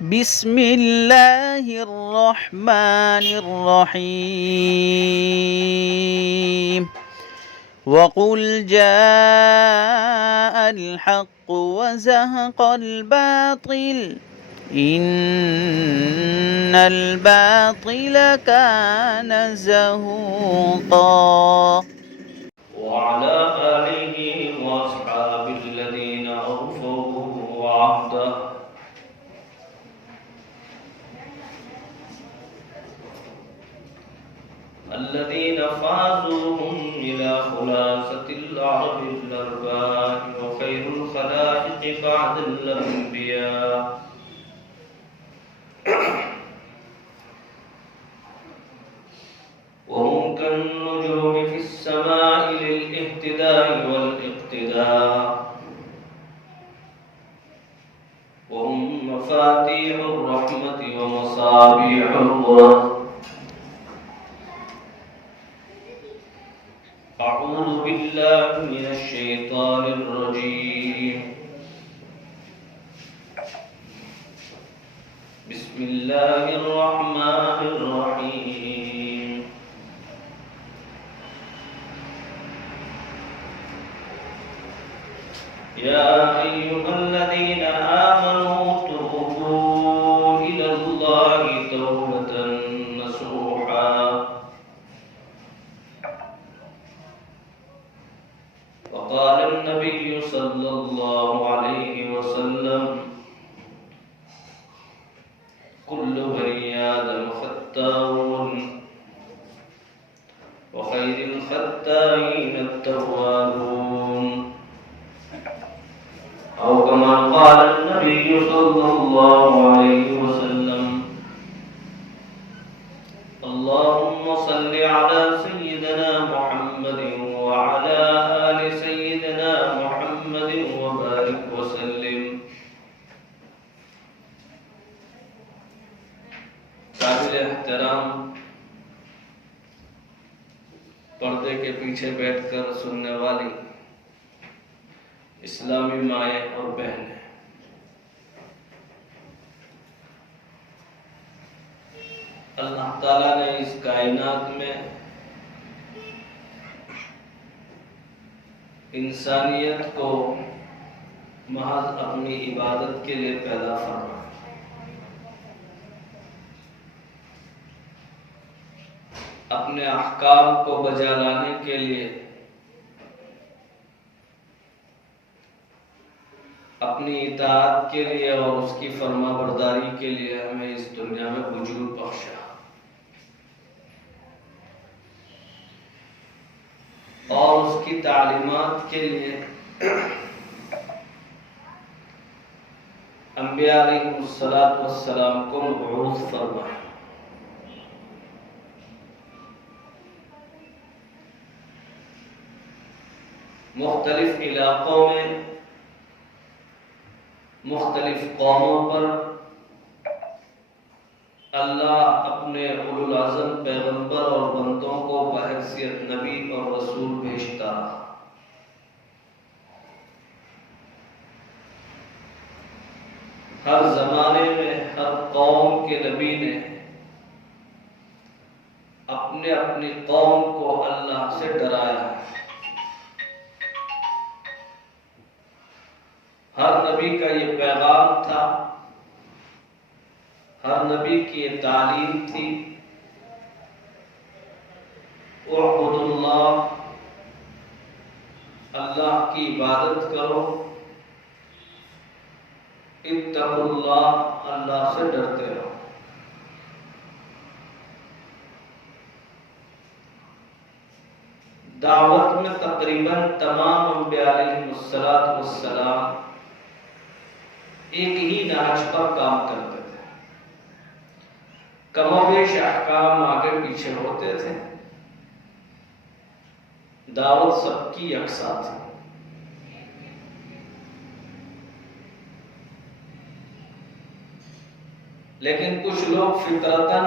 بسم اللہ الرحمن الرحیم وقل جاء الحق وزهق الباطل ان الباطل كان زهوقا وعلى آله وأصحابه الذين أوفوا وعهده الذين فازوا هم إلى خلاصة العرب الأرباع وخير الخلائق بعد الأنبياء وهم كالنجوم في السماء للاهتداء والاقتداء وهم مفاتيح الرحمة ومصابيح القدرة أعوذ بالله من الشيطان الرجيم بسم الله الرحمن الرحيم يا أيها الذين آمنوا توبوا إلى الله توبة نصوحا وقال النبي صلى الله عليه وسلم كل بني آدم خطاؤون وخير الخطائين التوابون أو كما قال النبي صلى الله عليه وسلم اللهم صل على سيدنا محمد وعلى آل سيدنا محمد وبارك وسلم. قابل احترام پردے کے پیچھے بیٹھ کر سننے والی اسلامی مائیں اور بہنیں، اللہ تعالیٰ نے اس کائنات میں انسانیت کو محض اپنی عبادت کے لیے پیدا فرمایا. اپنے احکام کو بجا لانے کے لیے، اپنی اطاعت کے لیے اور اس کی فرما برداری کے لیے ہمیں اس دنیا میں وجود بخشا. اور اس کی تعلیمات کے لیے انبیاء علیہ السلام کو مبعوث فرمایا. مختلف علاقوں میں مختلف قوموں پر اللہ اپنے اولو العزم پیغمبر اور بندوں کو بحیثیت نبی اور رسول بھیجتا رہا. ہر زمانے میں ہر قوم کے نبی نے اپنے اپنی قوم کو اللہ سے ڈرایا ہے. ہر نبی کا یہ پیغام تھا، ہر نبی کی یہ تعلیم تھی، اعبدوا اللہ، اللہ کی عبادت کرو، اتقوا اللہ، اللہ سے ڈرتے رہو. دعوت میں تقریباً تمام انبیاء علیہ السلام ایک ہی نہج پر کام کرتے تھے. کم و بیش احکام آگے پیچھے ہوتے تھے، دعوت سب کی یکساں تھی. لیکن کچھ لوگ فطرتاً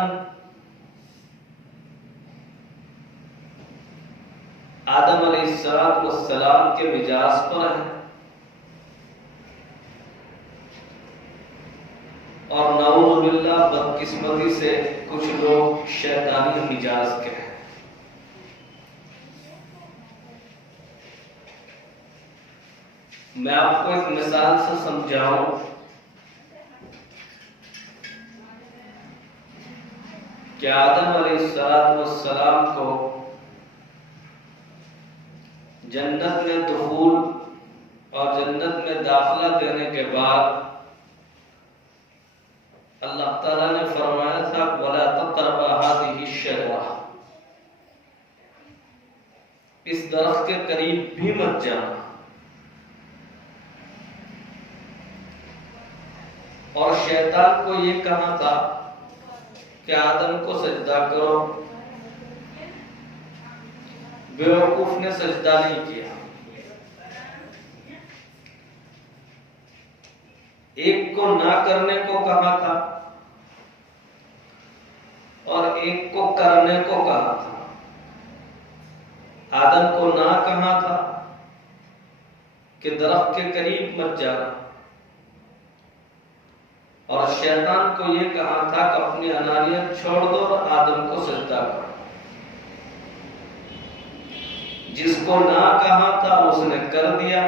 آدم علیہ السلام کے مجاز پر ہیں. اور نعوذ باللہ بدقسمتی سے کچھ لوگ شیطانی مزاج کے ہیں۔ میں آپ کو ایک مثال سے سمجھاؤں کہ آدم علیہ السلام کو جنت میں دخول اور جنت میں داخلہ دینے کے بعد اللہ تعالیٰ نے فرمایا تھا وَلَا تَقْرَبَا هَٰذِهِ الشَّجَرَةَ، اس درخت کے قریب بھی مت جانا، اور شیطان کو یہ کہا تھا کہ آدم کو سجدہ کرو، بیوقوف نے سجدہ نہیں کیا۔ ایک کو نہ کرنے کو کہا تھا اور ایک کو کرنے کو کہا تھا۔ آدم کو نہ کہا تھا کہ درخت کے قریب مت جانا، اور شیطان کو یہ کہا تھا کہ اپنی انانیت چھوڑ دو اور آدم کو سجدہ کرو۔ جس کو نہ کہا تھا اس نے کر دیا،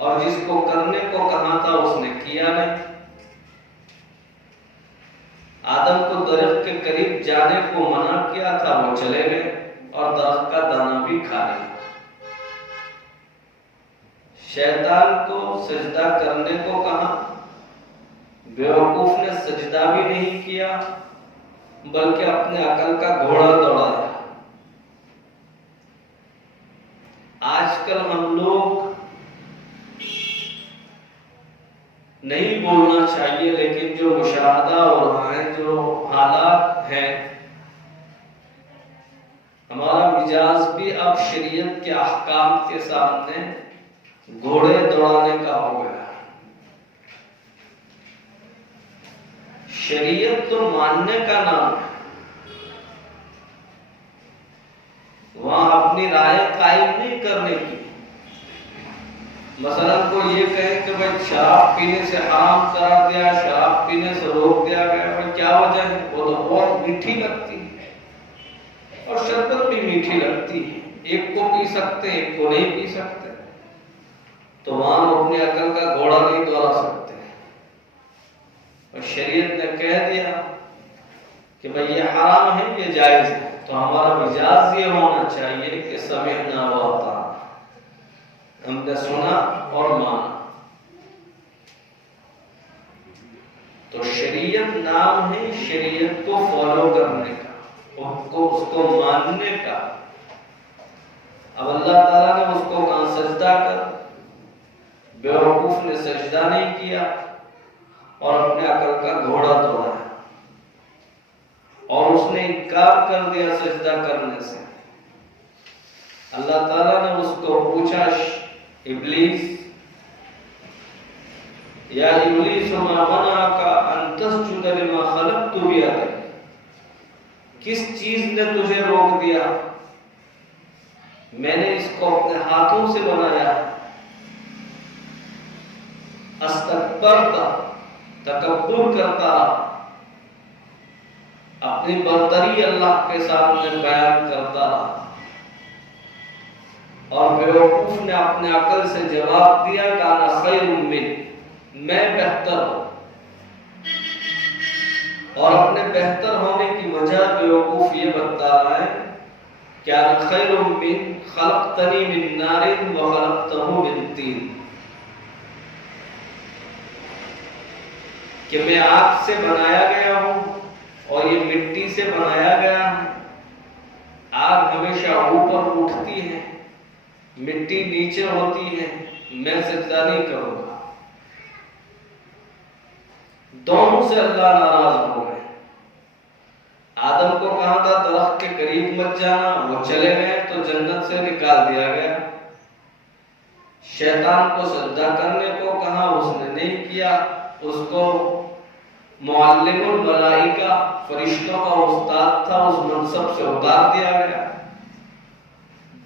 اور جس کو کرنے کو کہا تھا اس نے کیا نہیں۔ آدم کو درخت کے قریب جانے کو منع کیا تھا، وہ چلے گئے اور درخت کا دانہ بھی کھا لیا۔ شیطان کو سجدہ کرنے کو کہا، بیوقوف نے سجدہ بھی نہیں کیا بلکہ اپنے عقل کا گھوڑا دوڑایا۔ آج کل ہم لوگ نہیں بولنا چاہیے، لیکن جو مشاہدہ ہو رہا ہے، جو حالات ہیں، ہمارا مزاج بھی اب شریعت کے احکام کے سامنے گھوڑے دوڑانے کا ہو گیا۔ شریعت تو ماننے کا نام ہے، وہاں اپنی رائے قائم نہیں کرنے کی۔ مثلا کوئی یہ کہے کہ بھائی شراب پینے سے حرام قرار دیا، شراب پینے سے روک دیا گیا، بھائی کیا وجہ ہے؟ وہ تو بہت میٹھی لگتی ہے اور شربت بھی میٹھی لگتی ہے، ایک کو پی سکتے ایک کو نہیں پی سکتے، تو وہاں اپنی عقل کا گھوڑا نہیں دوڑا سکتے۔ اور شریعت نے کہہ دیا کہ بھائی یہ حرام ہے، یہ جائز ہے، تو ہمارا مزاج یہ ہونا چاہیے کہ سمعنا وأطعنا، ہم نے سنا اور مانا۔ تو شریعت نام ہے شریعت کو فالو کرنے کا، اس کو ماننے کا۔ اب اللہ تعالیٰ نے اس کو کہا سجدہ کر، بیوقوف نے سجدہ نہیں کیا اور اپنے عقل کا گھوڑا دوڑایا، اور اس نے انکار کر دیا سجدہ کرنے سے۔ اللہ تعالیٰ نے اس کو پوچھا ابلیس، یا ابلیس ما منعک ان تسجد لما خلقت بیدی، کس چیز نے تجھے روک دیا؟ میں نے اس کو اپنے ہاتھوں سے بنایا۔ استکبرت، تکبر کرتا رہا، اپنی برتری اللہ کے سامنے بیان کرتا رہا، اور بیوقوف نے اپنے عقل سے جواب دیا کہ انا خیر من، میں بہتر ہوں، اور اپنے بہتر ہونے کی وجہ بیوقوف یہ بتا رہا ہے کہ انا خیر من خلقتنی من نار وخلقتہ من طین، کہ میں آگ سے بنایا گیا ہوں اور یہ مٹی سے بنایا گیا ہے۔ آگ ہمیشہ اوپر اٹھتی ہے، مٹی نیچے ہوتی ہے، میں سجدہ نہیں کروں گا۔ دونوں سے اللہ ناراض ہو گئے۔ آدم کو کہا تھا درخت کے قریب مت جانا، وہ چلے گئے تو جنت سے نکال دیا گیا۔ شیطان کو سجدہ کرنے کو کہا، اس نے نہیں کیا، اس کو معلم الملائکہ، فرشتوں کا استاد تھا، اس منصب سے اتار دیا گیا۔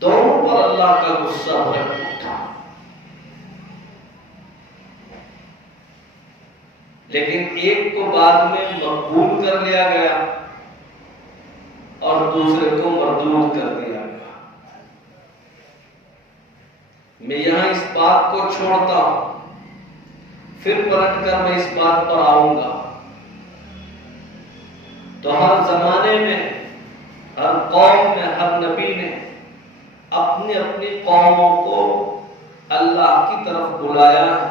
دونوں پر اللہ کا غصہ بھڑک اٹھا۔ لیکن ایک کو بعد میں مقبول کر لیا گیا اور دوسرے کو مردود کر دیا گیا۔ میں یہاں اس بات کو چھوڑتا ہوں، پھر پلٹ کر میں اس بات پر آؤں گا۔ تو ہر زمانے میں، ہر قوم میں، ہر نبی نے اپنی اپنی قوموں کو اللہ کی طرف بلایا ہے۔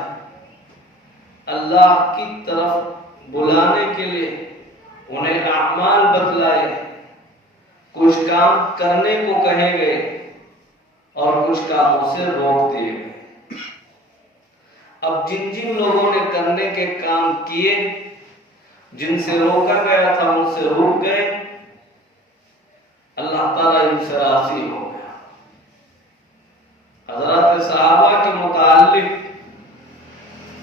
اللہ کی طرف بلانے کے لیے انہیں اعمال بتلائے، کچھ کام کرنے کو کہے گئے اور کچھ کاموں سے روک دیے گئے۔ اب جن جن لوگوں نے کرنے کے کام کیے، جن سے روکا گیا تھا ان سے رک گئے، اللہ تعالیٰ ان سے راضی ہو گیا۔ حضرات صحابہ کے متعلق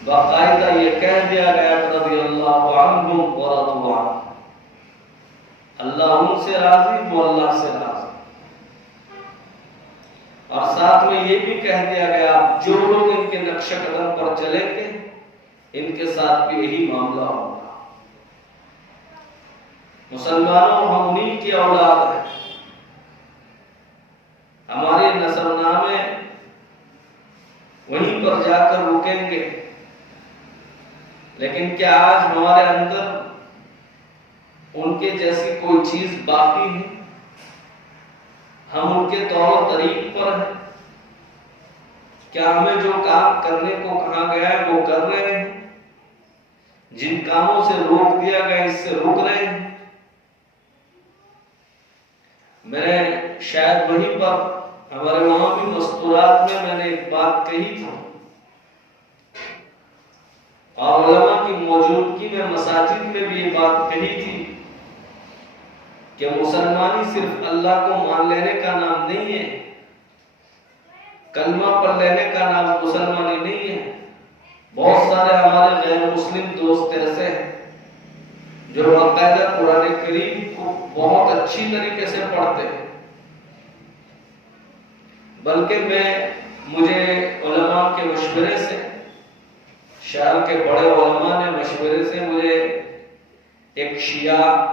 باقاعدہ یہ کہہ دیا گیا رضی اللہ عنہم ورضوا عنہ، اللہ ان سے راضی، وہ اللہ سے راضی۔ اور ساتھ میں یہ بھی کہہ دیا گیا جو لوگ ان کے نقش قدم پر چلیں گے ان کے ساتھ بھی یہی معاملہ ہوگا۔ مسلمانوں، ہم انہی کی اولاد ہیں، ہمارے نسب نامے وہیں پر جا کر رکیں گے، لیکن کیا آج ہمارے اندر ان کے جیسی کوئی چیز باقی ہے؟ ہم ان کے طور و طریق پر ہیں؟ کیا ہمیں جو کام کرنے کو کہا گیا ہے وہ کر رہے ہیں؟ جن کاموں سے روک دیا گیا اس سے رک رہے ہیں؟ میں نے شاید وہیں پر ہمارے وہاں بھی مستورات میں نے ایک بات کہی تھی، اور علماء کی موجودگی میں مساجد میں بھی یہ بات کہی تھی کہ مسلمانی صرف اللہ کو مان لینے کا نام نہیں ہے، کلمہ پڑھ لینے کا نام مسلمانی نہیں ہے۔ بہت سارے ہمارے غیر مسلم دوست ایسے ہیں جو باقاعدہ قرآن کریم کو بہت اچھی طریقے سے پڑھتے ہیں، بلکہ مجھے علماء کے مشورے سے، شہر کے بڑے علماء نے مشورے سے مجھے ایک شیعہ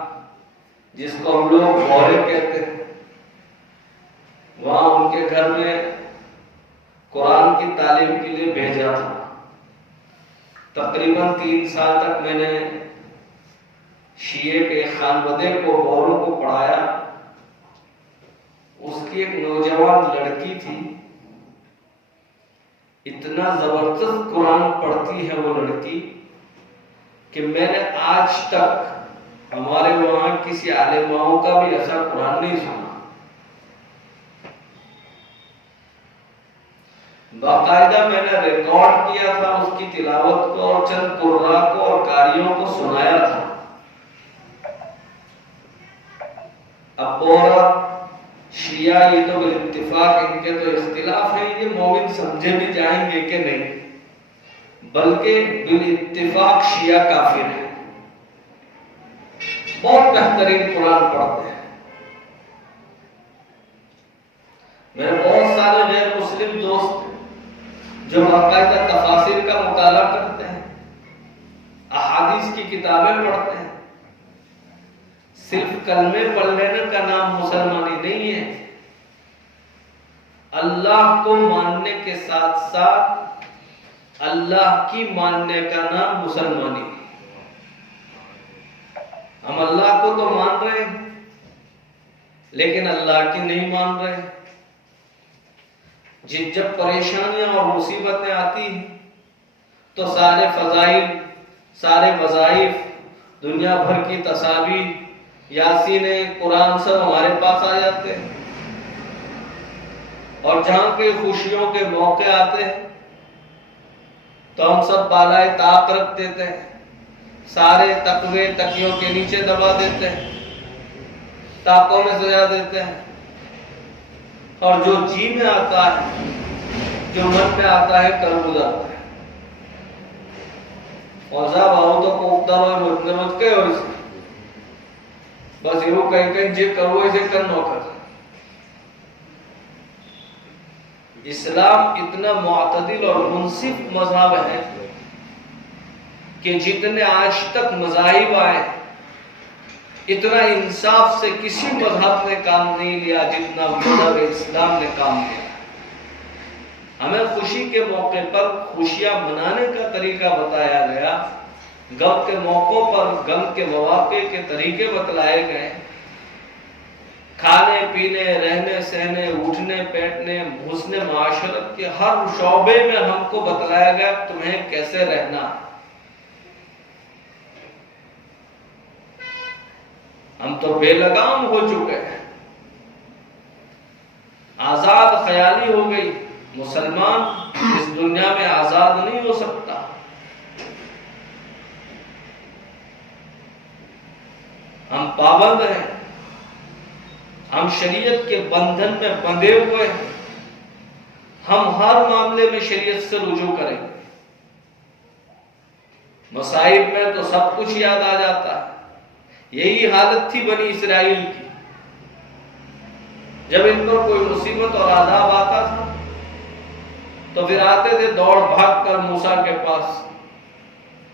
جس کو ہم لوگ بورے کہتے ہیں، وہاں ان کے گھر میں قرآن کی تعلیم کے لیے بھیجا تھا۔ تقریباً 3 سال تک میں نے شیعہ کے خانوادے کو، بوروں کو پڑھایا۔ اس کی ایک نوجوان لڑکی تھی، اتنا زبردست قرآن پڑھتی ہے وہ لڑکی کہ میں نے آج تک ہمارے وہاں کسی عالماؤں کا بھی ایسا قرآن نہیں سنا۔ باقاعدہ میں نے ریکارڈ کیا تھا اس کی تلاوت کو اور چند قراء کو اور قاریوں کو سنایا تھا۔ اب بورا شیعہ یہ تو بالاتفاق ان کے تو اختلاف ہے، یہ مومن سمجھے بھی جائیں گے کہ نہیں، بلکہ بالاتفاق شیعہ کافر ہیں، بہت بہترین قرآن پڑھتے ہیں۔ میرے بہت سارے غیر مسلم دوست جو باقاعدہ تفاسیر کا مطالعہ کرتے ہیں، احادیث کی کتابیں پڑھتے ہیں، صرف کلمے پڑھ لینے کا نام مسلمانی نہیں ہے، اللہ کو ماننے کے ساتھ ساتھ اللہ کی ماننے کا نام مسلمانی ہے۔ ہم اللہ کو تو مان رہے ہیں لیکن اللہ کی نہیں مان رہے۔ جب پریشانیاں اور مصیبتیں آتی ہیں تو سارے فضائل، سارے وظائف، دنیا بھر کی تصاویر، یاسین، قرآن سب ہمارے پاس آ جاتے ہیں، اور جہاں کے خوشیوں کے موقع آتے ہیں تو ہم سب بالائے طاق رکھ دیتے ہیں، سارے تقوی تکیوں کے نیچے دبا دیتے ہیں، طاقوں میں سجا دیتے ہیں، اور جو جی میں آتا ہے، جو من میں آتا ہے کر گزارتا ہے۔ اور صاحب آؤ تو کوکتا ہوئے مت کہے ہو اسے، بس یہ کہیں جے کرو اسے کرنو کر۔ اسلام اتنا معتدل اور منصف مذہب ہے کہ جتنے آج تک مذاہب آئے اتنا انصاف سے کسی مذہب نے کام نہیں لیا جتنا مذہب اسلام نے کام لیا۔ ہمیں خوشی کے موقع پر خوشیاں منانے کا طریقہ بتایا گیا، غم کے موقعوں پر غم کے مواقع کے طریقے بتلائے گئے، کھانے پینے رہنے سہنے اٹھنے بیٹھنے حسن معاشرت کے ہر شعبے میں ہم کو بتلایا گیا تمہیں کیسے رہنا۔ ہم تو بے لگام ہو چکے ہیں، آزاد خیالی ہو گئی، مسلمان اس دنیا میں آزاد نہیں ہو سکتا۔ ہم پابند ہیں، ہم شریعت کے بندھن میں بندھے ہوئے ہیں، ہم ہر معاملے میں شریعت سے رجوع کریں گے۔ مصائب میں تو سب کچھ یاد آ جاتا ہے۔ یہی حالت تھی بنی اسرائیل کی، جب ان پر کوئی مصیبت اور عذاب آتا تھا تو پھر آتے تھے دوڑ بھاگ کر موسیٰ کے پاس،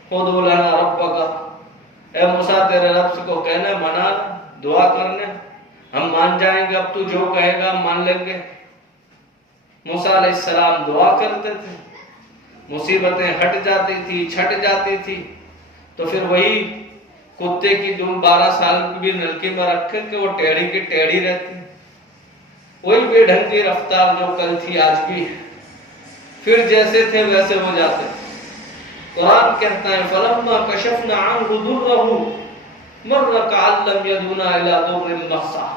خُدْعُ لَنَا رَبَّكَ، اے موسیٰ تیرے رب کو کہنا منا دعا کرنے، ہم مان جائیں گے، اب تو جو کہے گا ہم مان لیں گے۔ موسیٰ علیہ السلام دعا کرتے تھے، مصیبتیں ہٹ جاتی تھی چھٹ جاتی تھی، تو پھر وہی کتے کی دم 12 سال کی بھی نلکی میں رکھے کہ وہ ٹیڑھی کی ٹیڑھی رہتی، وہی بے ڈھنگی رفتار جو کل تھی آج بھی ہے، پھر جیسے تھے ویسے ہو جاتے تھے۔ قرآن کہتا ہے فَلَمَّا كَشَفْنَا عَنْهُ ضُرَّهُ مَرَّ كَأَن لَّمْ يَدْعُنَا إِلَىٰ ضُرٍّ مَّسَّهُ،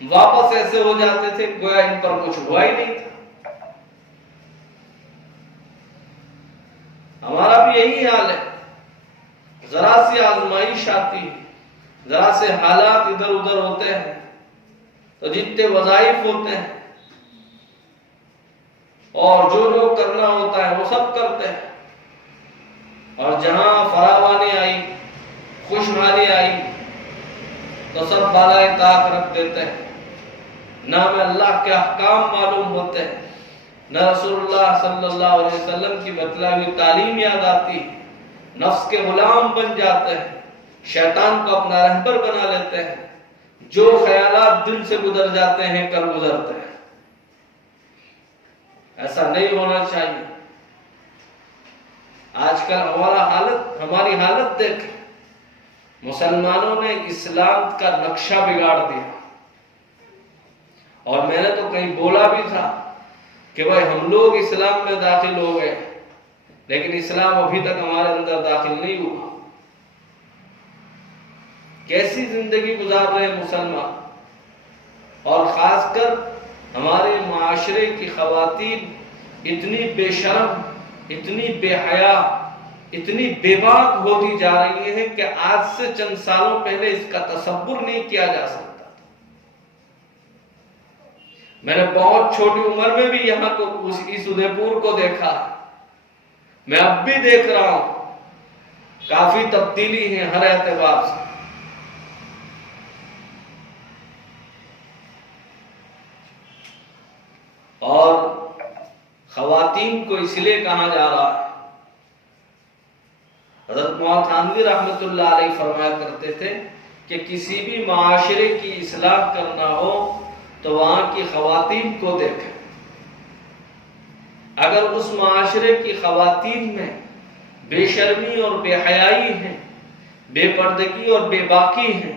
واپس ایسے ہو جاتے تھے گویا ان پر کچھ ہوا ہی نہیں تھا۔ ہمارا بھی یہی حال ہے، ذرا سی آزمائش آتی ہے، ذرا سے حالات ادھر ادھر ہوتے ہیں تو جتنے وظائف ہوتے ہیں اور جو کرنا ہوتا ہے وہ سب کرتے ہیں، اور جہاں فراوانی آئی خوشحالی آئی تو سب بالائے طاق رکھ دیتے ہیں، نہ ہمیں اللہ کے احکام معلوم ہوتے ہیں، نہ رسول اللہ صلی اللہ علیہ وسلم کی بتلائی ہوئی تعلیم یاد آتی، نفس کے غلام بن جاتے ہیں، شیطان کو اپنا رہبر بنا لیتے ہیں، جو خیالات دل سے گزر جاتے ہیں کر گزرتے ہیں۔ ایسا نہیں ہونا چاہیے۔ آج کل ہماری حالت دیکھیں، مسلمانوں نے اسلام کا نقشہ بگاڑ دیا، اور میں نے تو کہیں بولا بھی تھا کہ بھائی ہم لوگ اسلام میں داخل ہو گئے لیکن اسلام ابھی تک ہمارے اندر داخل نہیں ہوا۔ کیسی زندگی گزار رہے ہیں مسلمان، اور خاص کر ہمارے معاشرے کی خواتین اتنی بے شرم، اتنی بے حیا، اتنی بے باک ہوتی جا رہی ہیں کہ آج سے چند سالوں پہلے اس کا تصور نہیں کیا جا سکتا۔ میں نے بہت چھوٹی عمر میں بھی یہاں کو اس ادے پور کو دیکھا، میں اب بھی دیکھ رہا ہوں، کافی تبدیلی ہے ہر اعتبار سے۔ اور خواتین کو اس لیے کہا جا رہا ہے، حضرت مولانا تھانوی رحمۃ اللہ علیہ فرمایا کرتے تھے کہ کسی بھی معاشرے کی اصلاح کرنا ہو تو وہاں کی خواتین کو دیکھیں۔ اگر اس معاشرے کی خواتین میں بے شرمی اور بے حیائی ہے، بے پردگی اور بے باکی ہے،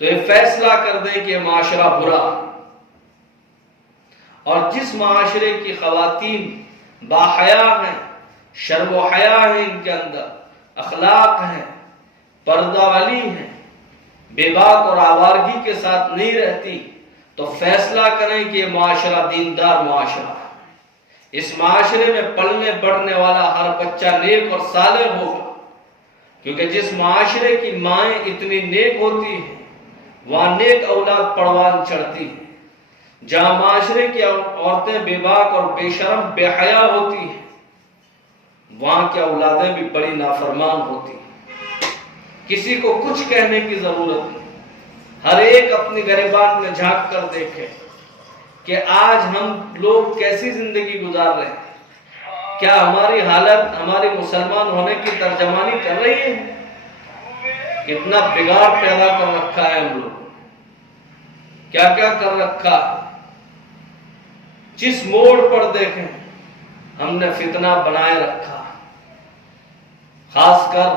تو یہ فیصلہ کر دیں کہ یہ معاشرہ برا۔ اور جس معاشرے کی خواتین باحیا ہیں، شرم و حیا ہے ان کے اندر، اخلاق ہیں، پردہ والی ہیں، بے باک اور آوارگی کے ساتھ نہیں رہتی، تو فیصلہ کریں کہ یہ معاشرہ دیندار معاشرہ ہے۔ اس معاشرے میں پلنے بڑھنے والا ہر بچہ نیک اور صالح ہوگا، کیونکہ جس معاشرے کی مائیں اتنی نیک ہوتی ہیں وہاں نیک اولاد پروان چڑھتی ہیں۔ جہاں معاشرے کی عورتیں بے باک اور بے شرم بے حیا ہوتی ہیں وہاں کی اولادیں بھی بڑی نافرمان ہوتی ہیں۔ کسی کو کچھ کہنے کی ضرورت نہیں، ہر ایک اپنی گریبان میں جھانک کر دیکھے کہ آج ہم لوگ کیسی زندگی گزار رہے ہیں۔ کیا ہماری حالت ہماری مسلمان ہونے کی ترجمانی کر رہی ہے؟ کتنا بگاڑ پیدا کر رکھا ہے ہم لوگ، کیا کیا کر رکھا ہے۔ جس موڑ پر دیکھیں ہم نے فتنہ بنائے رکھا، خاص کر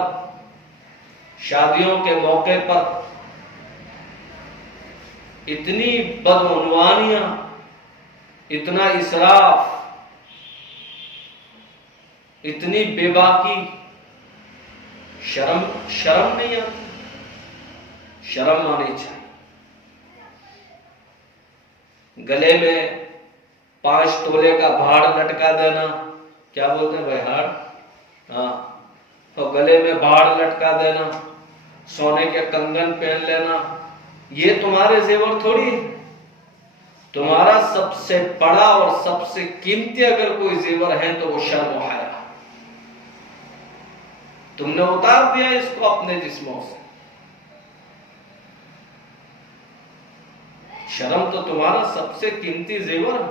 شادیوں کے موقع پر اتنی بدعنوانیاں، اتنا اسراف، اتنی بے باکی، شرم نہیں آتی، شرم آنی چاہیے۔ گلے میں 5 تولے کا بھاڑ لٹکا دینا، کیا بولتے ہیں بھائی، ہاڑ، ہاں، تو گلے میں بھاڑ لٹکا دینا، سونے کے کنگن پہن لینا، یہ تمہارے زیور تھوڑی ہے۔ تمہارا سب سے بڑا اور سب سے قیمتی اگر کوئی زیور ہے تو وہ شرم و حیا۔ تم نے اتار دیا اس کو اپنے جسموں سے۔ شرم تو تمہارا سب سے قیمتی زیور ہے۔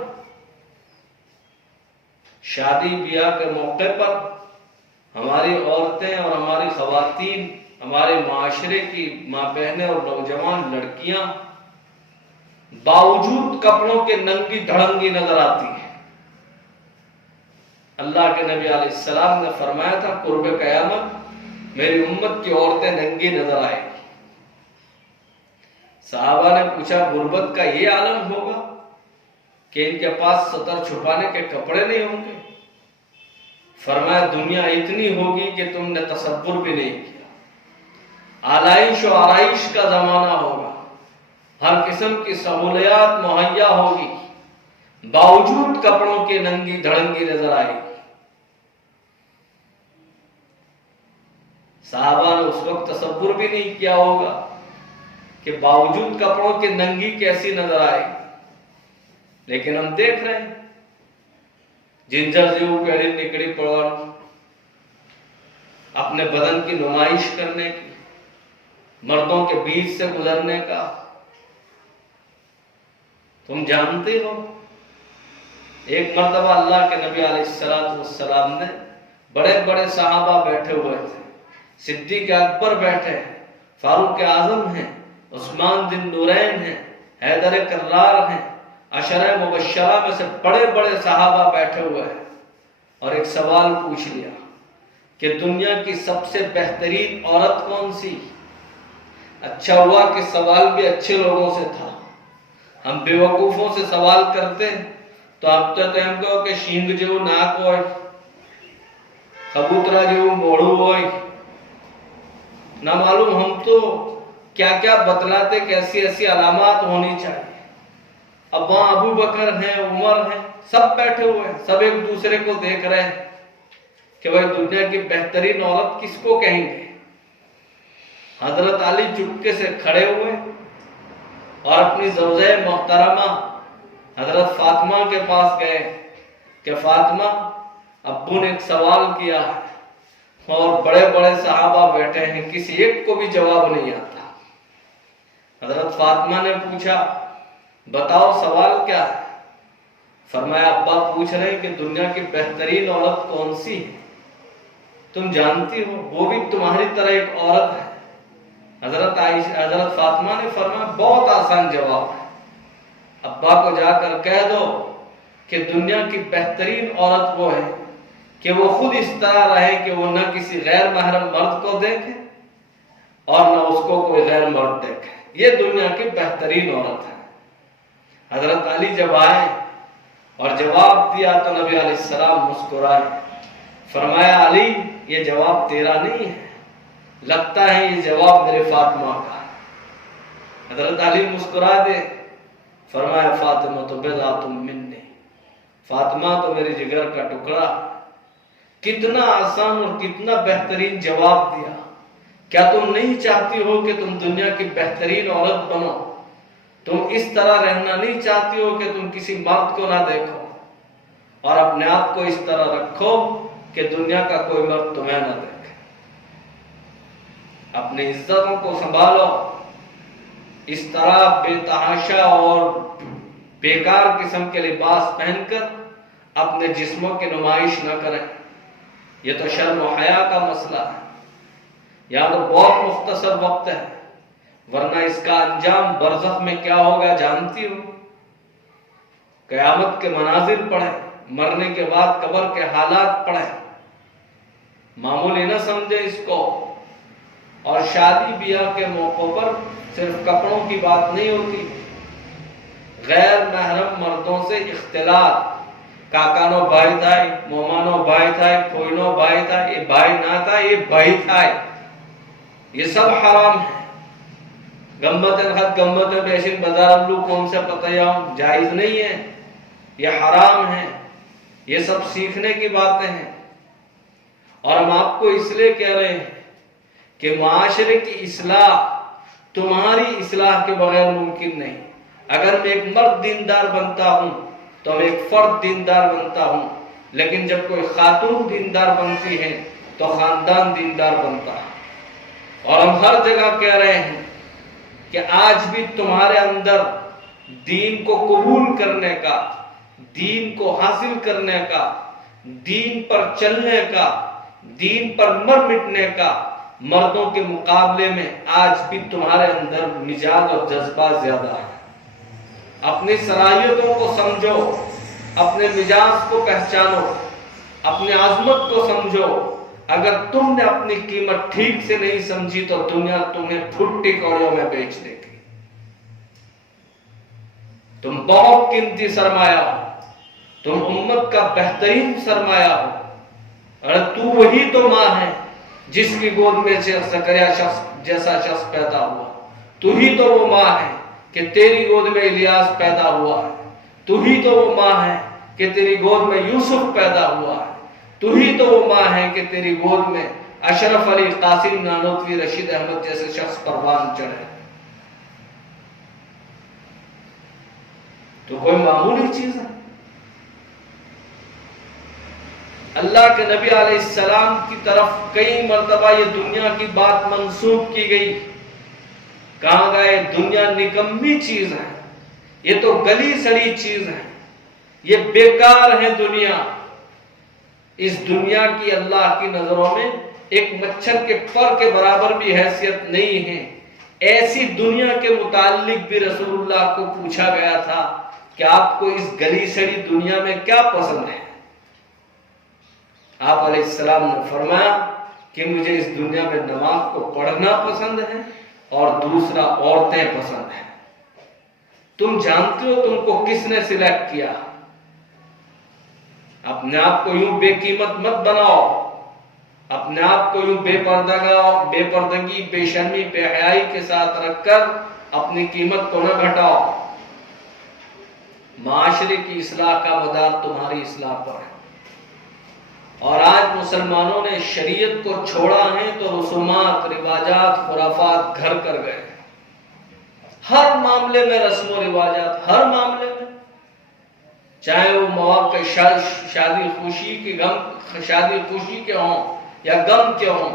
شادی بیاہ کے موقع پر ہماری عورتیں اور ہماری خواتین، ہمارے معاشرے کی ماں بہنیں اور نوجوان لڑکیاں باوجود کپڑوں کے ننگی دھڑنگی نظر آتی ہیں۔ اللہ کے نبی علیہ السلام نے فرمایا تھا قرب قیامت میری امت کی عورتیں ننگی نظر آئیں گی۔ صحابہ نے پوچھا غربت کا یہ عالم ہوگا کہ ان کے پاس سطر چھپانے کے کپڑے نہیں ہوں گے؟ فرمایا دنیا اتنی ہوگی کہ تم نے تصور بھی نہیں کیا۔ آلائش و آرائش کا زمانہ ہوگا، ہر قسم کی سہولیات مہیا ہوگی، باوجود کپڑوں کی ننگی دھڑنگی نظر آئے گی۔ صحابہ نے اس وقت تصور بھی نہیں کیا ہوگا کہ باوجود کپڑوں کی ننگی کیسی نظر آئے گی، لیکن ہم دیکھ رہے ہیں جنجر جو پیڑی نکڑی پڑوڑ اپنے بدن کی نمائش کرنے کی، مردوں کے بیچ سے گزرنے کا۔ تم جانتے ہو ایک مرتبہ اللہ کے نبی علیہ السلام نے بڑے بڑے صحابہ بیٹھے ہوئے تھے، صدیق اکبر بیٹھے ہیں، فاروق اعظم ہیں، عثمان ذی النورین ہیں، حیدر کرار ہیں، عشرہ مبشرہ میں سے بڑے بڑے صحابہ بیٹھے ہوئے ہیں، اور ایک سوال پوچھ لیا کہ دنیا کی سب سے بہترین عورت کون سی؟ اچھا ہوا کہ سوال بھی اچھے لوگوں سے تھا۔ ہم بے وقوفوں سے سوال کرتے تو اب تو ہم کو کہ شینگ جو ناک ہوئے، کبوترا جو موڑو ہوئے، نہ معلوم ہم تو کیا کیا بتلاتے کہ ایسی ایسی علامات ہونی چاہیے۔ اب وہاں ابو بکر ہیں، عمر ہیں، سب بیٹھے ہوئے ہیں، سب ایک دوسرے کو دیکھ رہے ہیں کہ بھائی دنیا کی بہترین عورت کس کو کہیں گے؟ حضرت علی چپکے سے کھڑے ہوئے اور اپنی زوجہ محترمہ حضرت فاطمہ کے پاس گئے کہ فاطمہ ابو نے ایک سوال کیا ہے اور بڑے بڑے صحابہ بیٹھے ہیں، کسی ایک کو بھی جواب نہیں آتا۔ حضرت فاطمہ نے پوچھا بتاؤ سوال کیا ہے؟ فرمایا ابا پوچھ رہے ہیں کہ دنیا کی بہترین عورت کون سی ہے؟ تم جانتی ہو وہ بھی تمہاری طرح ایک عورت ہے۔ حضرت فاطمہ نے فرمایا بہت آسان جواب ہے، ابا کو جا کر کہہ دو کہ دنیا کی بہترین عورت وہ ہے کہ وہ خود اس طرح رہے کہ وہ نہ کسی غیر محرم مرد کو دیکھے اور نہ اس کو کوئی غیر مرد دیکھے، یہ دنیا کی بہترین عورت ہے۔ حضرت علی جب آئے اور جواب دیا تو نبی علیہ السلام مسکرائے، فرمایا علی یہ جواب تیرا نہیں ہے، لگتا ہے یہ جواب میرے فاطمہ کا ہے۔ حضرت علی مسکرا دے، فرمایا فاطمہ تو بضعۃ منی، فاطمہ تو میری جگر کا ٹکڑا۔ کتنا آسان اور کتنا بہترین جواب دیا۔ کیا تم نہیں چاہتی ہو کہ تم دنیا کی بہترین عورت بنو؟ تم اس طرح رہنا نہیں چاہتی ہو کہ تم کسی مرد کو نہ دیکھو اور اپنے آپ کو اس طرح رکھو کہ دنیا کا کوئی مرد تمہیں نہ دیکھے؟ اپنی عزتوں کو سنبھالو، اس طرح بے تحاشا اور بیکار قسم کے لباس پہن کر اپنے جسموں کی نمائش نہ کریں. یہ تو شرم و حیا کا مسئلہ ہے. یہاں تو بہت مختصر وقت ہے، ورنہ اس کا انجام برزخ میں کیا ہوگا جانتی ہو؟ قیامت کے مناظر پڑھیں، مرنے کے بعد قبر کے حالات پڑھیں. معمولی نہ سمجھے اس کو. اور شادی بیاہ کے موقع پر صرف کپڑوں کی بات نہیں ہوتی، غیر محرم مردوں سے اختلاط. کاکانو بھائی تھا، مومانو بھائی تھا، کوئنو بھائی تھا، یہ بھائی نہ تھا، یہ بھائی تھا، یہ سب حرام ہے. گمبتن خط گمبتن بیشن بازار اللہ کون سے پتہ جائز نہیں ہے، یہ حرام ہے. یہ سب سیکھنے کی باتیں ہیں. اور ہم آپ کو اس لیے کہہ رہے ہیں کہ معاشرے کی اصلاح تمہاری اصلاح کے بغیر ممکن نہیں. اگر میں ایک مرد دیندار بنتا ہوں تو میں ایک فرد دیندار بنتا ہوں، لیکن جب کوئی خاتون دیندار بنتی ہے تو خاندان دیندار بنتا ہے. اور ہم ہر جگہ کہہ رہے ہیں کہ آج بھی تمہارے اندر دین کو قبول کرنے کا، دین کو حاصل کرنے کا، دین پر چلنے کا، دین پر مر مٹنے کا مردوں کے مقابلے میں آج بھی تمہارے اندر مزاج اور جذبہ زیادہ ہے. اپنی صلاحیتوں کو سمجھو، اپنے مزاج کو پہچانو، اپنے عظمت کو سمجھو. اگر تم نے اپنی قیمت ٹھیک سے نہیں سمجھی تو دنیا تمہیں پھٹی کوڑیوں میں بیچ دے گی. تم بہت قیمتی سرمایہ ہو، تم امت کا بہترین سرمایہ ہو. اور تو وہی تو ماں ہے جس کی گود میں زکریا جیسا شخص پیدا ہوا. تو ہی تو وہ ماں ہے کہ تیری گود میں الیاس پیدا ہوا ہے. تو ہی تو وہ ماں ہے کہ تیری گود میں یوسف پیدا ہوا ہے. تو ہی تو وہ ماں ہے کہ تیری گود میں اشرف علی، قاسم نانوتوی، رشید احمد جیسے شخص پروان چڑھے. تو کوئی معمولی چیز ہے؟ اللہ کے نبی علیہ السلام کی طرف کئی مرتبہ یہ دنیا کی بات منسوب کی گئی. کہا گیا یہ دنیا نکمی چیز ہے، یہ تو گلی سڑی چیز ہے، یہ بیکار ہے دنیا. اس دنیا کی اللہ کی نظروں میں ایک مچھر کے پر کے برابر بھی حیثیت نہیں ہے. ایسی دنیا کے متعلق بھی رسول اللہ کو پوچھا گیا تھا کہ آپ کو اس گلی سڑی دنیا میں کیا پسند ہے؟ آپ علیہ السلام نے فرمایا کہ مجھے اس دنیا میں نماز کو پڑھنا پسند ہے اور دوسرا عورتیں پسند ہیں. تم جانتے ہو تم کو کس نے سلیکٹ کیا؟ اپنے آپ کو یوں بے قیمت مت بناؤ، اپنے آپ کو یوں بے پردگی، بے شرمی، بے حیائی کے ساتھ رکھ کر اپنی قیمت کو نہ گھٹاؤ. معاشرے کی اصلاح کا مدار تمہاری اصلاح پر ہے. اور آج مسلمانوں نے شریعت کو چھوڑا ہے تو رسومات، رواجات، خرافات گھر کر گئے. ہر معاملے میں رسم و رواجات، ہر معاملے میں، چاہے وہ مواقع شادی خوشی کے ہوں یا غم کے ہوں،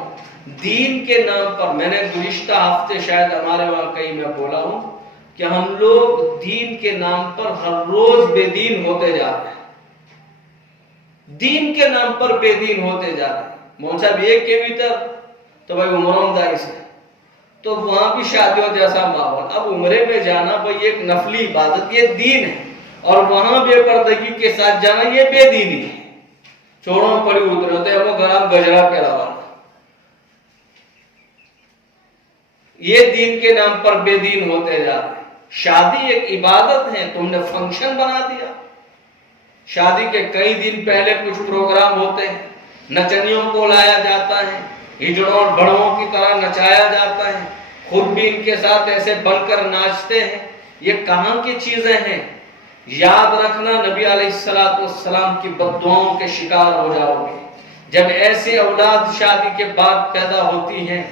دین کے نام پر. میں نے گزشتہ ہفتے شاید ہمارے وہاں کہیں میں بولا ہوں کہ ہم لوگ دین کے نام پر ہر روز بے دین ہوتے جا رہے ہیں. دین کے نام پر بے دین ہوتے جا رہے ہیں. مول صاحب ایک کے بھیتر تو بھائی عمروں دائس ہے، تو وہاں بھی شادیوں جیسا ماحول. اب عمرے میں جانا بھائی ایک نفلی عبادت، یہ دین ہے، اور وہاں بے پردگی کے ساتھ جانا یہ بے دینی ہے. چھوڑوں پڑی اترے ہوتے ہم گرام گجرا پہ روانا. یہ دین کے نام پر بے دین ہوتے جا رہے ہیں. شادی ایک عبادت ہے، تم نے فنکشن بنا دیا. شادی کے کئی دن پہلے کچھ پروگرام ہوتے ہیں، نچنیوں کو لایا جاتا ہے، ہجڑوں اور بڑوں کی طرح نچایا جاتا ہے، خود بھی ان کے ساتھ ایسے بن کر ناچتے ہیں. یہ کہاں کی چیزیں ہیں؟ یاد رکھنا نبی علیہ السلام کی بددعاؤں کے شکار ہو جاؤ گے. جب ایسے اولاد شادی کے بعد پیدا ہوتی ہیں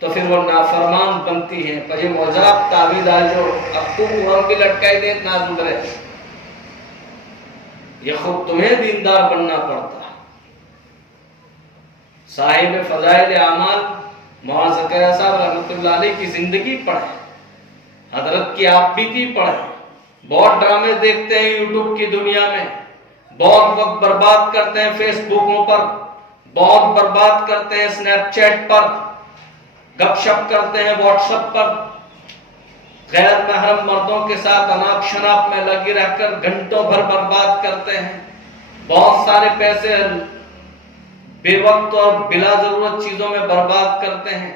تو پھر وہ نافرمان بنتی ہیں. پر یہ موجاب تعویذ جو اب تو ہم بھی لٹکائی دے نہ گزرے، یہ خود تمہیں دیندار بننا پڑتا. صاحب فضائل اعمال مولانا زکریا صاحب رحمۃ اللہ علیہ کی زندگی پڑھیں، حضرت کی آپ بیتی پڑھیں. بہت ڈرامے دیکھتے ہیں یوٹیوب کی دنیا میں، بہت وقت برباد کرتے ہیں فیس بکوں پر، بہت برباد کرتے ہیں اسنیپ چیٹ پر، گپ شپ کرتے ہیں واٹس ایپ پر، غیر محرم مردوں کے ساتھ اناپ شناپ میں لگے رہ کر گھنٹوں بھر برباد کرتے ہیں، بہت سارے پیسے بے وقت اور بلا ضرورت چیزوں میں برباد کرتے ہیں۔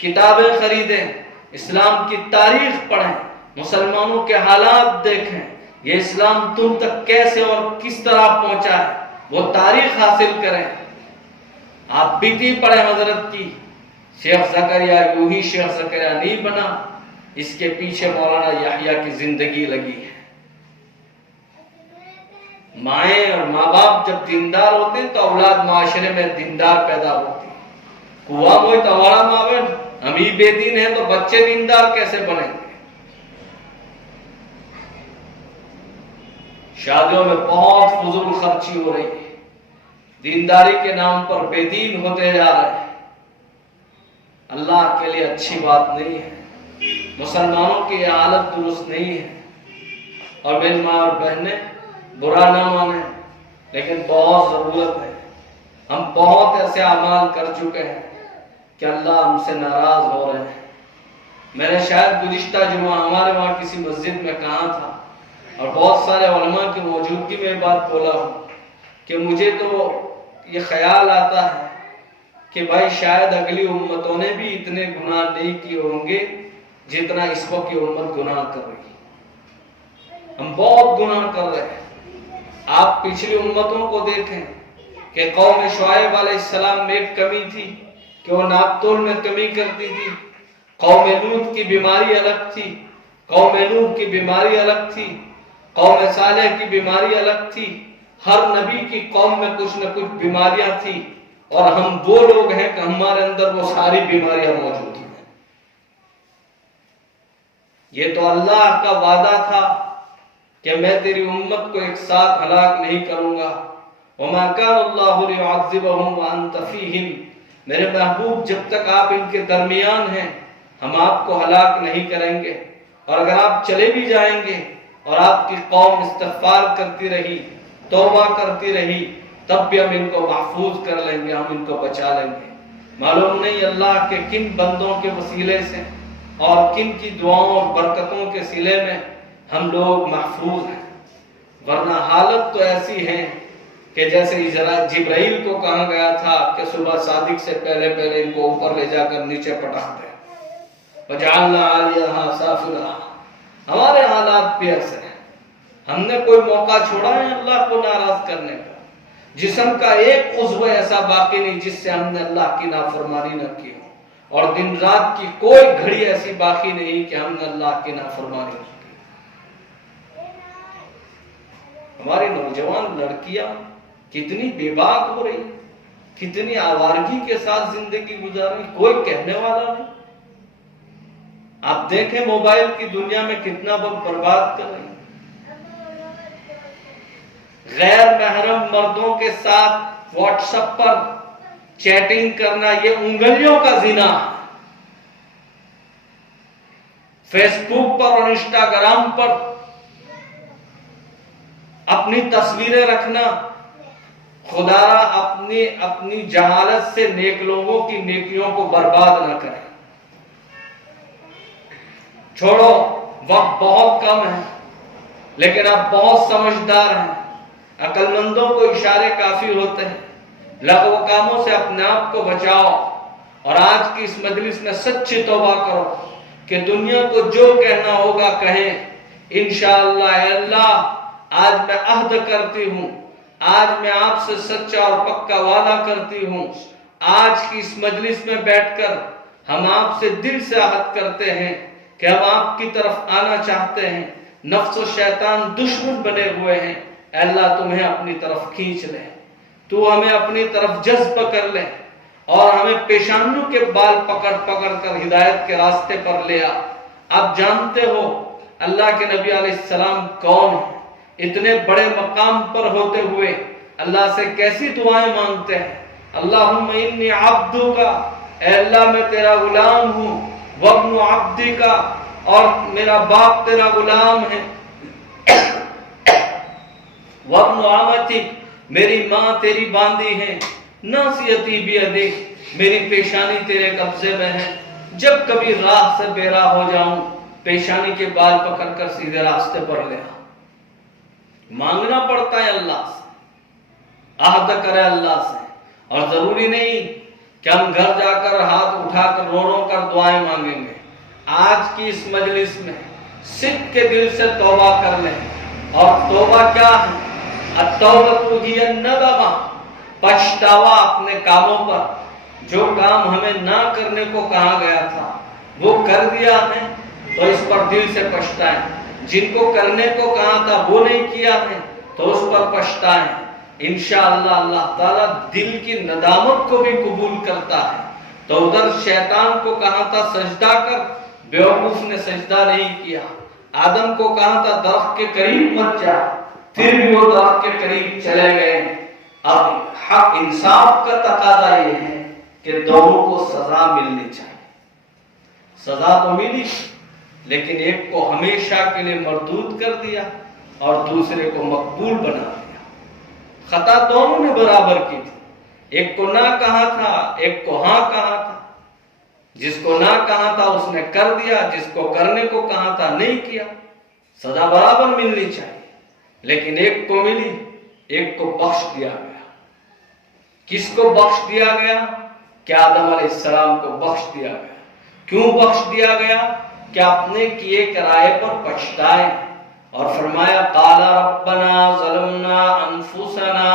کتابیں خریدیں، اسلام کی تاریخ پڑھیں، مسلمانوں کے حالات دیکھیں، یہ اسلام تم تک کیسے اور کس طرح پہنچا ہے وہ تاریخ حاصل کریں۔ آپ بیتی پڑھیں حضرت کی، شیخ زکریا یوں ہی شیخ زکریا نہیں بنا، اس کے پیچھے مولانا یحییٰ کی زندگی لگی ہے۔ مائیں اور ماں باپ جب دیندار ہوتے ہیں تو اولاد معاشرے میں دیندار پیدا ہوتی ہے۔ کوا موئی تواڑا ماون ہم ہی بے دین ہیں تو بچے دیندار کیسے بنیں گے؟ شادیوں میں بہت فضول خرچی ہو رہی ہے، دینداری کے نام پر بے دین ہوتے جا رہے ہیں، اللہ کے لیے اچھی بات نہیں ہے، مسلمانوں کی یہ حالت درست نہیں ہے۔ اور میری ماں اور بہنیں برا نہ مانیں لیکن بہت ضرورت ہے، ہم بہت ایسے اعمال کر چکے ہیں کہ اللہ ہم سے ناراض ہو رہے ہیں۔ میں نے شاید گزشتہ جمعہ ہمارے وہاں کسی مسجد میں کہا تھا اور بہت سارے علماء کی موجودگی میں بات بولا ہوں کہ مجھے تو یہ خیال آتا ہے کہ بھائی شاید اگلی امتوں نے بھی اتنے گناہ نہیں کیے ہوں گے جتنا اس وقت کی امت گناہ کر رہی ہے۔ ہم بہت گناہ کر رہے ہیں۔ آپ پچھلی امتوں کو دیکھیں کہ قوم شعیب علیہ السلام میں ایک کمی تھی کہ وہ ناپ تول میں کمی کرتی تھی، قوم لوط کی بیماری الگ تھی، قوم نوح کی بیماری الگ تھی، قوم صالح کی بیماری الگ تھی، ہر نبی کی قوم میں کچھ نہ کچھ بیماریاں تھی، اور ہم وہ لوگ ہیں کہ ہمارے اندر وہ ساری بیماریاں موجود ہیں۔ یہ تو اللہ کا وعدہ تھا کہ میں تیری امت کو ایک ساتھ ہلاک نہیں کروں گا، وَمَا كَانَ اللَّهُ لِيُعَذِّبَهُمْ وَأَنْتَ فِيهِمْ، میرے محبوب جب تک آپ ان کے درمیان ہیں ہم آپ کو ہلاک نہیں کریں گے، اور اگر آپ چلے بھی جائیں گے اور آپ کی قوم استغفار کرتی رہی، توبہ کرتی رہی، تب بھی ہم ان کو محفوظ کر لیں گے، ہم ان کو بچا لیں گے۔ معلوم نہیں اللہ کے کن بندوں کے وسیلے سے اور کن کی دعاؤں اور برکتوں کے صلے میں ہم لوگ محفوظ ہیں، ورنہ حالت تو ایسی ہے کہ جیسے جبرائیل کو کہا گیا تھا کہ صبح صادق سے پہلے ان کو اوپر لے جا کر نیچے پٹخ دیں، وَجَعَلْنَا عَالِيَهَا سَافِلَهَا۔ ہمارے حالات بھی ایسے ہیں، ہم نے کوئی موقع چھوڑا ہے اللہ کو ناراض کرنے کا؟ جسم کا ایک عضو ایسا باقی نہیں جس سے ہم نے اللہ کی نافرمانی نہ کی ہو، اور دن رات کی کوئی گھڑی ایسی باقی نہیں کہ ہم نے اللہ کی نافرمانی نہ کی۔ ہماری نوجوان لڑکیاں کتنی بے باک ہو رہی، کتنی آوارگی کے ساتھ زندگی گزار رہی، کوئی کہنے والا نہیں۔ آپ دیکھیں موبائل کی دنیا میں کتنا وقت برباد کر رہی، غیر محرم مردوں کے ساتھ واٹس ایپ پر چیٹنگ کرنا یہ انگلیوں کا زنا ہے۔ فیس بک پر اور انسٹاگرام پر اپنی تصویریں رکھنا، خدا اپنی جہالت سے نیک لوگوں کی نیکیوں کو برباد نہ کرے۔ چھوڑو، وقت بہت کم ہے لیکن آپ بہت سمجھدار ہیں، عقل مندوں کو اشارے کافی ہوتے ہیں، لغو کاموں سے اپنے آپ کو بچاؤ، اور آج کی اس مجلس میں سچی توبہ کرو کہ دنیا کو جو کہنا ہوگا کہیں، انشاءاللہ اے اللہ آج میں عہد کرتی ہوں، آج میں آپ سے سچا اور پکا وعدہ کرتی ہوں، آج کی اس مجلس میں بیٹھ کر ہم آپ سے دل سے عہد کرتے ہیں کہ ہم آپ کی طرف آنا چاہتے ہیں، نفس و شیطان دشمن بنے ہوئے ہیں، اے اللہ تمہیں اپنی طرف کھینچ لے، تو ہمیں اپنی طرف جذب کر لے، اور ہمیں پیشانیوں کے بال پکڑ کر ہدایت کے راستے پر لے آ۔ آپ جانتے ہو اللہ کے نبی علیہ السلام کون ہیں، اتنے بڑے مقام پر ہوتے ہوئے اللہ سے کیسی دعائیں مانگتے ہیں، اللہم انی عبدک، اے اللہ میں تیرا غلام ہوں، وابن عبدک، اور میرا باپ تیرا غلام ہے، وابن عامتک، میری ماں تیری باندھی ہے، ناصیتی بیدک، میری پیشانی تیرے قبضے میں ہے، جب کبھی راہ سے بے راہ ہو جاؤں پیشانی کے بال پکڑ کر سیدھے راستے پر لے آ۔ مانگنا پڑتا ہے اللہ سے، عہد کرے اللہ سے، اور ضروری نہیں کہ ہم گھر جا کر ہاتھ اٹھا کر رو رو کر دعائیں مانگیں گے۔ آج کی اس مجلس میں صدق کے دل سے توبہ کر لیں، اور توبہ کیا ہے؟ التوبۃ ہی الندمہ، پچھتاوا اپنے کاموں پر، جو کام ہمیں نہ کرنے کو کہا گیا تھا وہ کر دیا ہے تو اس پر دل سے پچھتائیں، جن کو کرنے کو کہا تھا وہ نہیں کیا ہے تو اس پر پچھتائیں۔ انشاءاللہ اللہ تعالیٰ دل کی ندامت کو بھی قبول کرتا ہے۔ تو ادھر شیطان کو کہا تھا سجدہ کر، بیوقوف نے سجدہ نہیں کیا۔ آدم کو کہا تھا درخت کے قریب مت جا، پھر بھی وہ درخت کے قریب چلے گئے۔ اب حق انصاف کا تقاضا یہ ہے کہ دونوں کو سزا ملنی چاہیے۔ سزا تو ملی، لیکن ایک کو ہمیشہ کے لیے مردود کر دیا اور دوسرے کو مقبول بنا دیا۔ خطا دونوں نے برابر کی تھی، ایک کو نہ کہا تھا، ایک کو ہاں کہا تھا۔ جس کو نہ کہا تھا اس نے کر دیا، جس کو کرنے کو کہا تھا نہیں کیا۔ سزا برابر ملنی چاہیے، لیکن ایک کو ملی، ایک کو بخش دیا گیا۔ کس کو بخش دیا گیا؟ کہ آدم علیہ السلام کو بخش دیا گیا۔ کیوں بخش دیا گیا؟ کہ اپنے کیے کرائے پر پچھتائے، اور فرمایا قال ربنا ظلمنا انفسنا،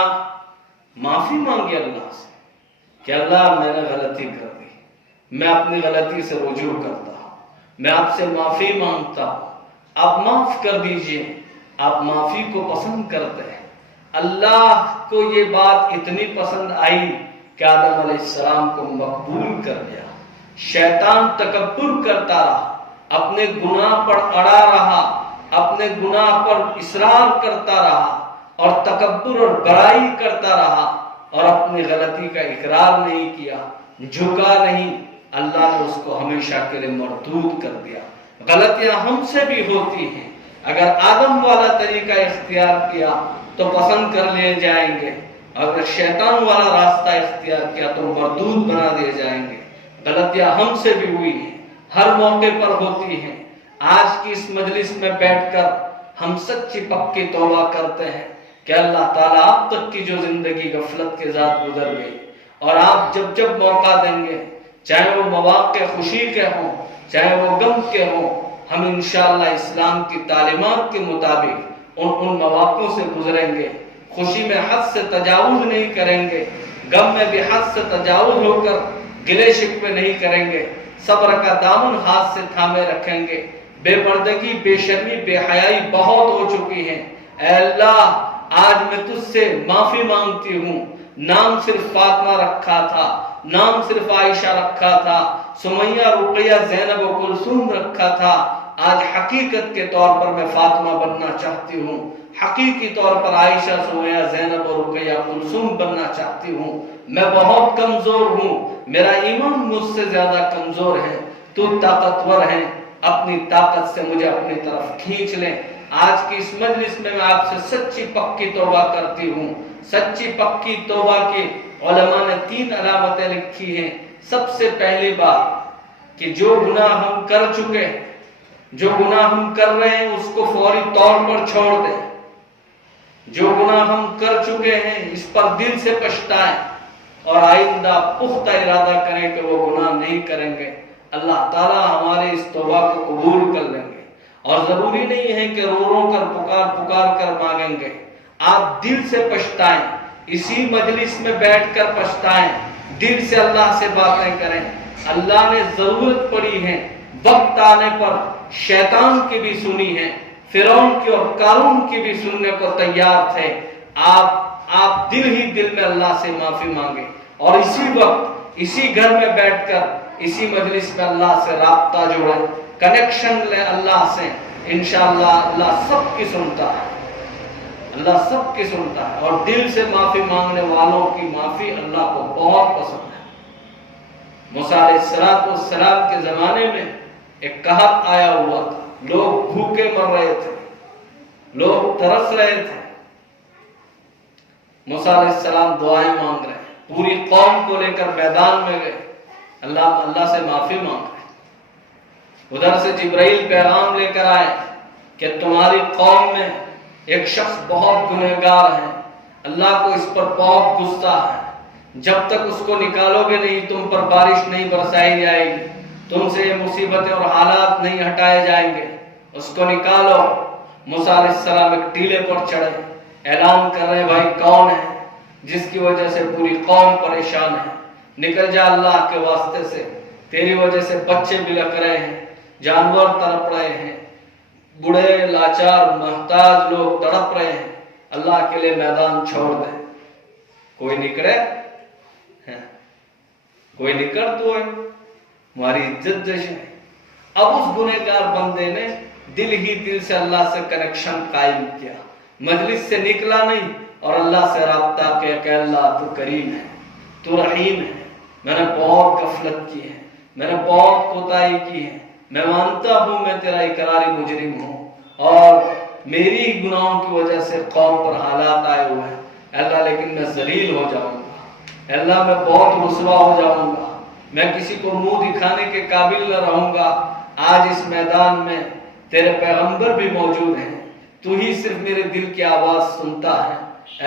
معافی مانگی اللہ سے کہ اللہ میں نے غلطی کر دی، میں اپنی غلطی سے رجوع کرتا ہوں، میں آپ سے معافی مانگتا ہوں، آپ معاف کر دیجئے۔ آپ معافی کو پسند کرتے ہیں۔ اللہ کو یہ بات اتنی پسند آئی کہ آدم علیہ السلام کو مقبول کر لیا۔ شیطان تکبر کرتا رہا، اپنے گناہ پر اڑا رہا، اپنے گناہ پر اصرار کرتا رہا، اور تکبر اور برائی کرتا رہا، اور اپنی غلطی کا اقرار نہیں کیا، جھکا نہیں۔ اللہ نے اس کو ہمیشہ کے لیے مردود کر دیا۔ غلطیاں ہم سے بھی ہوتی ہیں، اگر آدم والا طریقہ اختیار کیا تو پسند کر لیے جائیں گے، اگر شیطان والا راستہ اختیار کیا تو مردود بنا دیے جائیں گے۔ غلطیاں ہم سے بھی ہوئی ہیں، ہر موقع پر ہوتی ہیں۔ آج کی اس مجلس میں بیٹھ کر ہم سچی پکی توبہ کرتے ہیں کہ اللہ تعالیٰ آپ تک کی جو زندگی غفلت کے ذات گزر گئی، اور آپ جب جب موقع دیں گے، چاہے وہ مواقع خوشی کے ہوں چاہے وہ غم کے ہوں، ہم انشاءاللہ اسلام کی تعلیمات کے مطابق ان مواقعوں سے گزریں گے۔ خوشی میں حد سے تجاوز نہیں کریں گے، غم میں بھی حد سے تجاوز ہو کر گلے شکوے نہیں کریں گے، صبر کا دامن ہاتھ سے تھامے رکھیں گے۔ بے پردگی، بے شرمی، بے حیائی بہت ہو چکی ہے۔ اے اللہ، آج میں تجھ سے معافی مانگتی ہوں۔ نام صرف فاطمہ رکھا تھا، نام صرف عائشہ رکھا تھا، سمیہ، رقیہ، زینب و کلثوم رکھا تھا۔ آج حقیقت کے طور پر میں فاطمہ بننا چاہتی ہوں، حقیقی طور پر عائشہ، سمیہ، زینب و رقیہ کلثوم بننا چاہتی ہوں۔ میں بہت کمزور ہوں، میرا ایمان مجھ سے زیادہ کمزور ہے، تو طاقتور ہے، اپنی طاقت سے مجھے اپنی طرف کھینچ لیں۔ آج کی اس مجلس میں آپ سے سچی پکی توبہ کرتی ہوں۔ سچی پکی توبہ کی علماء نے 3 علامتیں لکھی ہیں۔ سب سے پہلی بات کہ جو گناہ ہم کر چکے ہیں، جو گناہ ہم کر رہے ہیں اس کو فوری طور پر چھوڑ دیں۔ جو گناہ ہم کر چکے ہیں اس پر دل سے پچھتائیں، اور آئندہ پختہ ارادہ کریں کہ وہ گناہ نہیں کریں گے۔ اللہ تعالیٰ ہمارے اس توبہ کو قبول کر لیں گے، اور ضروری نہیں ہے کہ رو رو کر پکار کر مانگیں گے۔ آپ دل سے پچھتائیں، اسی مجلس میں بیٹھ کر پچھتائیں، دل سے اللہ سے باتیں کریں۔ اللہ نے ضرورت پڑی ہے، وقت آنے پر شیطان کی بھی سنی ہے، فرعون کی اور قارون کی بھی سننے کو تیار تھے۔ آپ دل ہی دل میں اللہ سے معافی مانگیں، اور اسی وقت اسی گھر میں بیٹھ کر اسی مجلس میں اللہ سے رابطہ جوڑیں، کنیکشن لیں اللہ سے۔ انشاءاللہ اللہ سب کی سنتا ہے، اللہ سب کی سنتا ہے، اور دل سے معافی مانگنے والوں کی معافی اللہ کو بہت پسند ہے۔ موسیٰ علیہ السلام کے زمانے میں ایک قحط آیا ہوا تھا، لوگ بھوکے مر رہے تھے، لوگ ترس رہے تھے، موسیٰ علیہ السلام دعائیں مانگ رہے ہیں، پوری قوم کو لے کر میدان میں گئے، اللہ سے معافی مانگ رہے ہیں۔ ادھر سے جبرائیل پیغام لے کر آئے کہ تمہاری قوم میں ایک شخص بہت گنہگار ہے، اللہ کو اس پر بہت غصہ ہے، جب تک اس کو نکالو گے نہیں تم پر بارش نہیں برسائی جائے گی، تم سے یہ مصیبتیں اور حالات نہیں ہٹائے جائیں گے، اس کو نکالو۔ موسیٰ علیہ السلام ایک ٹیلے پر چڑھے، اعلان کر رہے ہیں بھائی کون ہے جس کی وجہ سے پوری قوم پریشان ہے، نکل جا اللہ کے واسطے سے، تیری وجہ سے بچے بلک رہے ہیں، جانور تڑپ رہے ہیں، بوڑھے لاچار محتاج لوگ تڑپ رہے ہیں، اللہ کے لیے میدان چھوڑ دے۔ کوئی نکلے، کوئی نکل تو ہے، ہماری عزت جشن ہے۔ اب اس گنہگار بندے نے دل ہی دل سے اللہ سے کنیکشن قائم کیا، مجلس سے نکلا نہیں اور اللہ سے رابطہ کیا کہ اللہ تو کریم ہے، تو رحیم ہے، میں نے بہت غفلت کی ہے، میں نے بہت کوتاہی کی ہے، میں مانتا ہوں میں تیرا اقراری مجرم ہوں اور میری گناہوں کی وجہ سے قوم پر حالات آئے ہوئے ہیں، اللہ لیکن میں ذلیل ہو جاؤں گا، اللہ میں بہت رسوا ہو جاؤں گا، میں کسی کو منہ دکھانے کے قابل نہ رہوں گا۔ آج اس میدان میں تیرے پیغمبر بھی موجود ہیں، تو ہی صرف میرے دل کی آواز سنتا ہے،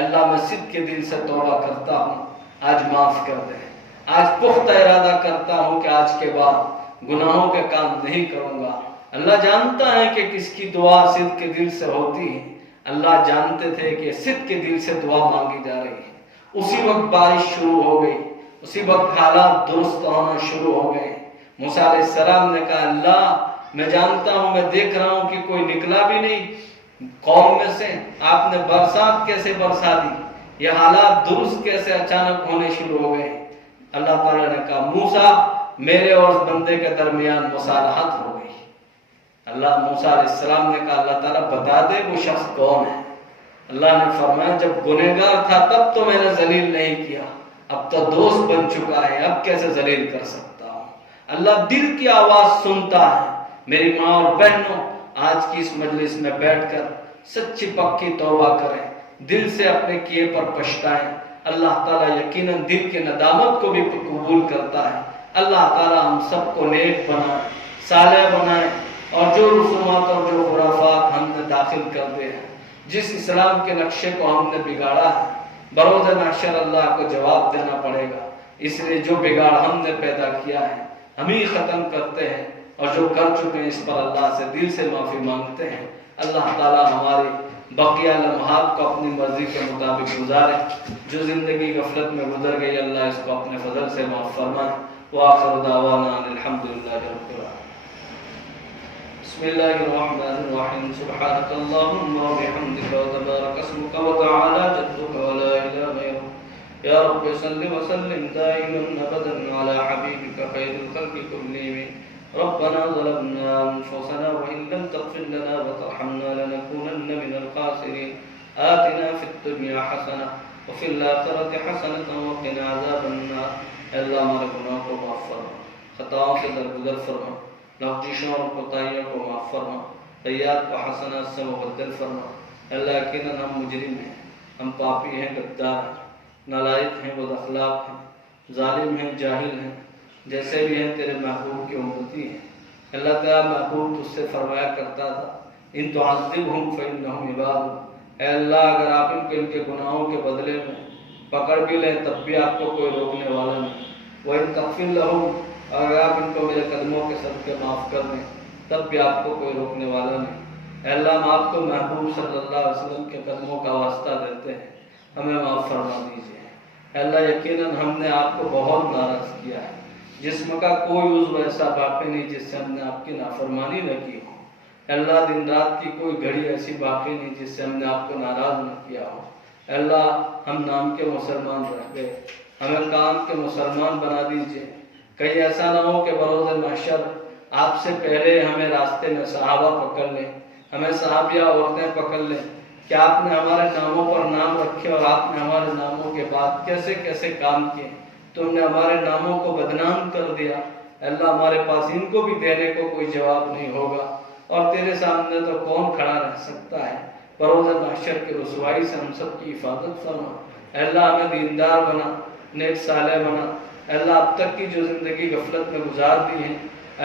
اللہ میں صدق کے دل سے توبہ کرتا ہوں، آج معاف کر دے۔ آج پختہ ارادہ کرتا ہوں کہ آج کے بعد گناہوں کے کام نہیں کروں گا۔ اللہ جانتا ہے کہ کس کی دعا صدق کے دل سے ہوتی ہے، اللہ جانتے تھے کہ صدق کے دل سے دعا مانگی جا رہی ہے۔ اسی وقت بارش شروع ہو گئی، اسی وقت حالات درست ہونا شروع ہو گئے۔ موسیٰ علیہ السلام نے کہا اللہ میں جانتا ہوں، میں دیکھ رہا ہوں کہ کوئی نکلا بھی نہیں قوم میں سے، آپ نے برسات کیسے برسا دی، یہ حالات درست کیسے اچانک ہونے شروع ہو گئے۔ اللہ تعالیٰ نے کہا موسیٰ میرے اور اس بندے کے درمیان مصالحت ہو گئی۔ اللہ موسیٰ علیہ السلام نے کہا اللہ تعالیٰ بتا دے وہ شخص کون ہے۔ اللہ نے فرمایا جب گنہگار تھا تب تو میں نے ذلیل نہیں کیا، اب تو دوست بن چکا ہے، اب کیسے ذلیل کر سکتا ہوں۔ اللہ دل کی آواز سنتا ہے۔ میری ماں اور بہنوں آج کی اس مجلس میں بیٹھ کر سچی پکی توبہ کریں، دل سے اپنے کیے پر پچھتائیں، اللہ تعالیٰ یقیناً دل کی ندامت کو بھی قبول کرتا ہے۔ اللہ تعالیٰ ہم سب کو نیک بنائے، صالح بنائے، اور جو رسومات اور جو خرافات ہم نے داخل کر دے ہیں، جس اسلام کے نقشے کو ہم نے بگاڑا ہے، بروز محشر اللہ کو جواب دینا پڑے گا۔ اس لیے جو بگاڑ ہم نے پیدا کیا ہے ہم ہی ختم کرتے ہیں، اور جو کر چکے ہیں اس پر اللہ سے دل سے معافی مانگتے ہیں۔ اللہ تعالیٰ ہماری بقیہ لمحات کو اپنی مرضی کے مطابق گزارے، جو زندگی غفلت میں گزر گئی اللہ اس کو اپنے فضل سے معاف فرمائے۔ وآخر دعوانا ان الحمدللہ رب العالمین۔ بسم اللہ الرحمن الرحیم۔ سبحانک اللہم وبحمدک وتبارک اسمک وتعالی جدک ولا الہ غیرک۔ یا رب صل وسلم دائما ابدا علی حبیبک خیر الخلق کلہم۔ ربنا ظلمنا انفسنا وان لم تغفر لنا وترحمنا لنكونن من الخاسرین۔ آتنا فی الدنیا حسنہ وفی الآخرۃ حسنۃ وقنا عذاب النار۔ اے اللہ ہمارے گناہوں کو معاف فرما، خطاؤں سے درگزر فرما، لغزشوں اور کوتاہیوں کو معاف فرما، سیئات کو حسنات سے مبدل فرما۔ اللہ یقیناً ہم مجرم ہیں، ہم پاپی ہیں، غدار ہیں، نالائق ہیں، بد اخلاق ہیں، ظالم ہیں، جاہل ہیں، جیسے بھی ہیں تیرے محبوب کی امتی ہیں۔ اللہ تعالیٰ محبوب تجھ سے فرمایا کرتا تھا ان تعذبہم فإنہم عبادک۔ اے اللہ اگر آپ ان کو ان کے گناہوں کے بدلے میں پکڑ بھی لیں تب بھی آپ کو کوئی روکنے والا نہیں۔ وَإِن تَغْفِرْ لَهُمْ، اگر آپ ان کو میرے قدموں کے صدقے معاف کر دیں تب بھی آپ کو کوئی روکنے والا نہیں۔ اے اللہ ہم آپ کو محبوب صلی اللہ علیہ وسلم کے قدموں کا واسطہ دیتے ہیں، ہمیں معاف فرما دیجیے۔ اے اللہ یقیناً ہم نے آپ کو بہت ناراض کیا ہے، جسم کا کوئی عضو ایسا باقی نہیں جس سے ہم نے آپ کی نافرمانی نہ کی ہو۔ اے اللہ دن رات کی کوئی گھڑی ایسی باقی نہیں جس سے ہم نے آپ کو ناراض نہ کیا ہو۔ اے اللہ ہم نام کے مسلمان رہ گئے، ہمیں کام کے مسلمان بنا دیجیے۔ کہیں ایسا نہ ہو کہ بروز محشر آپ سے پہلے ہمیں راستے میں صحابہ پکڑ لیں، ہمیں صحابیہ عورتیں پکڑ لیں کہ آپ نے ہمارے ناموں پر نام رکھے اور آپ نے ہمارے ناموں کے بعد کیسے کیسے کام کیے، تم نے ہمارے ناموں کو بدنام کر دیا۔ اللہ ہمارے پاس ان کو بھی دینے کو کوئی جواب نہیں ہوگا، اور تیرے سامنے تو کون کھڑا رہ سکتا ہے۔ بروز محشر کی رسوائی سے ہم سب کی حفاظت فرما۔ اے اللہ ہمیں دیندار بنا، نیک صالح بنا۔ اے اللہ اب تک کی جو زندگی غفلت میں گزار دی ہے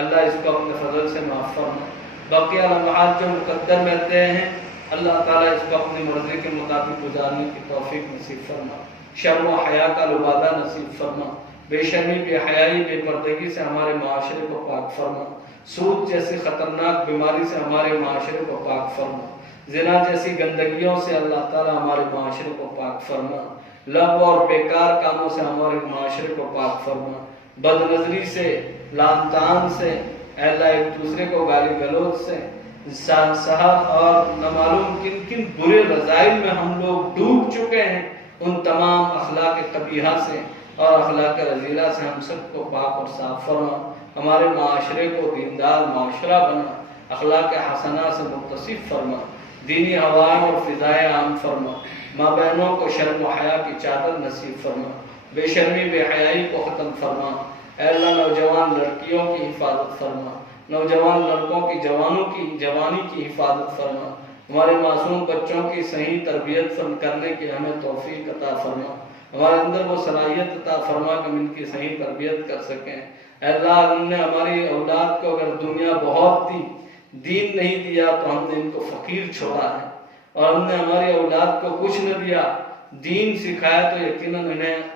اللہ اس کو اپنے فضل سے معاف فرما۔ باقی لمحات جو مقدر میں رہتے ہیں اللہ تعالیٰ اس کو اپنی مرضی کے مطابق گزارنے کی توفیق نصیب فرما۔ شرم و حیا کا لبادہ نصیب فرما۔ بے شرمی، بے حیائی، بے پردگی سے ہمارے معاشرے کو پاک فرما۔ سود جیسی خطرناک بیماری سے ہمارے معاشرے کو پاک فرما۔ زنا جیسی گندگیوں سے اللہ تعالیٰ ہمارے معاشرے کو پاک فرما۔ لغو اور بیکار کاموں سے ہمارے معاشرے کو پاک فرما۔ بد نظری سے، لعن طعن سے، اے اللہ ایک دوسرے کو گالی گلوچ سے، سہر اور نامعلوم کن کن برے رذائل میں ہم لوگ ڈوب چکے ہیں، ان تمام اخلاق قبیحہ سے اور اخلاق رذیلہ سے ہم سب کو پاک اور صاف فرما۔ ہمارے معاشرے کو دیندار معاشرہ بنا، اخلاق حسنہ سے متصف فرما، دینی ہوائیں اور فضائیں عام فرما، ماں بہنوں کو شرم و حیا کی چادر نصیب فرما، بے شرمی بے حیائی کو ختم فرما۔ اے اللہ نوجوان لڑکیوں کی حفاظت فرما، نوجوان لڑکوں کی جوانی کی حفاظت فرما، ہمارے معصوم بچوں کی صحیح تربیت کرنے کی ہمیں توفیق عطا فرما، ہمارے اندر وہ صلاحیت عطا فرما کہ ہم ان کی صحیح تربیت کر سکیں۔ اے اللہ ہم نے ہماری اولاد کو اگر دنیا بہت دی، دین نہیں دیا تو ہم نے ان کو فقیر چھوڑا ہے، اور ہم نے ہماری اولاد کو کچھ نہ دیا، دین سکھایا تو یقیناً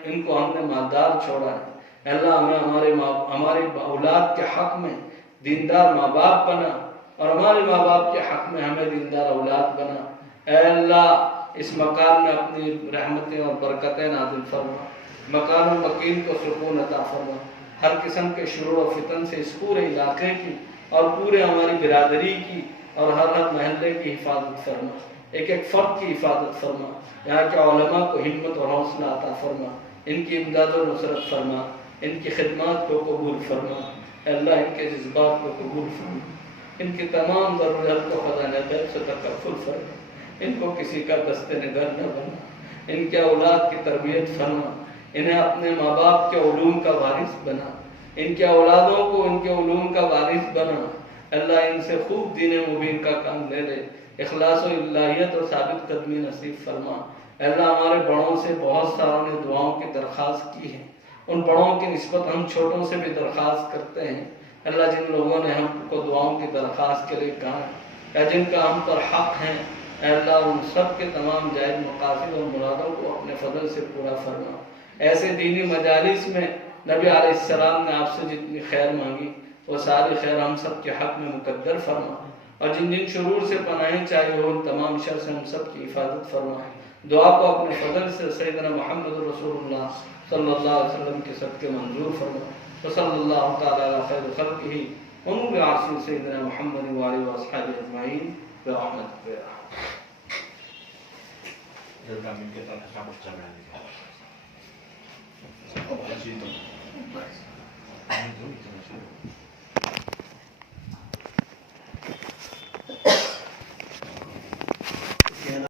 ان کو ہم نے مالدار چھوڑا ہے۔ اے اللہ ہمیں ہمارے اولاد کے حق میں دیندار ماں باپ بنا، اور ہمارے ماں باپ کے حق میں ہمیں دیندار اولاد بنا۔ اے اللہ اس مکان میں اپنی رحمتیں اور برکتیں نازل فرما، مکان و مکین کو سکون عطا فرما، ہر قسم کے شرور و فتن سے اس پورے علاقے کی اور پورے ہماری برادری کی اور ہر محلے کی حفاظت فرما، ایک ایک فرد کی حفاظت فرما، یہاں کے علماء کو ہمت اور حوصلہ عطا فرما، ان کی امداد و نصرت فرما، ان کی خدمات کو قبول فرما۔ اے اللہ ان کے جذبات کو قبول فرما، ان کی تمام ضرورت کو خزانہ غیب سے تکفل فرما، ان کو کسی کا دست نگر نہ بنا، ان کے اولاد کی تربیت فرما، انہیں اپنے ماں باپ کے علوم کا وارث بنا، ان کے اولادوں کو ان کے علوم کا وارث بنا۔ اللہ ان سے خوب دین مبین کا کام لے لے، اخلاص و الہیت اور ثابت قدمی نصیب فرما۔ اللہ ہمارے بڑوں سے بہت ساروں نے دعاؤں کی درخواست کی ہے، ان بڑوں کی نسبت ہم چھوٹوں سے بھی درخواست کرتے ہیں۔ اللہ جن لوگوں نے ہم کو دعاؤں کی درخواست کے لیے کہا ہے یا جن کا ہم پر حق ہے، اے اللہ ان سب کے تمام جائز مقاصد اور مرادوں کو اپنے فضل سے پورا فرما۔ ایسے دینی مجالس میں نبی علیہ السلام نے آپ سے جتنی خیر مانگی وہ ساری خیر ہم سب کے حق میں مقدر فرما، اور جن جن شرور سے پناہیں چاہیے ہو ان تمام شر سے ہم سب کی حفاظت فرما۔ دعا کو اپنے فضل سے سیدنا محمد رسول اللہ صلی اللہ علیہ وسلم کے صدقے منظور فرما۔ وصلی اللہ تعالی علی خیر خلقہ ونور عرش سیدنا محمد وآلہ وصحبہ اجمعین برحمتک یا ارحم۔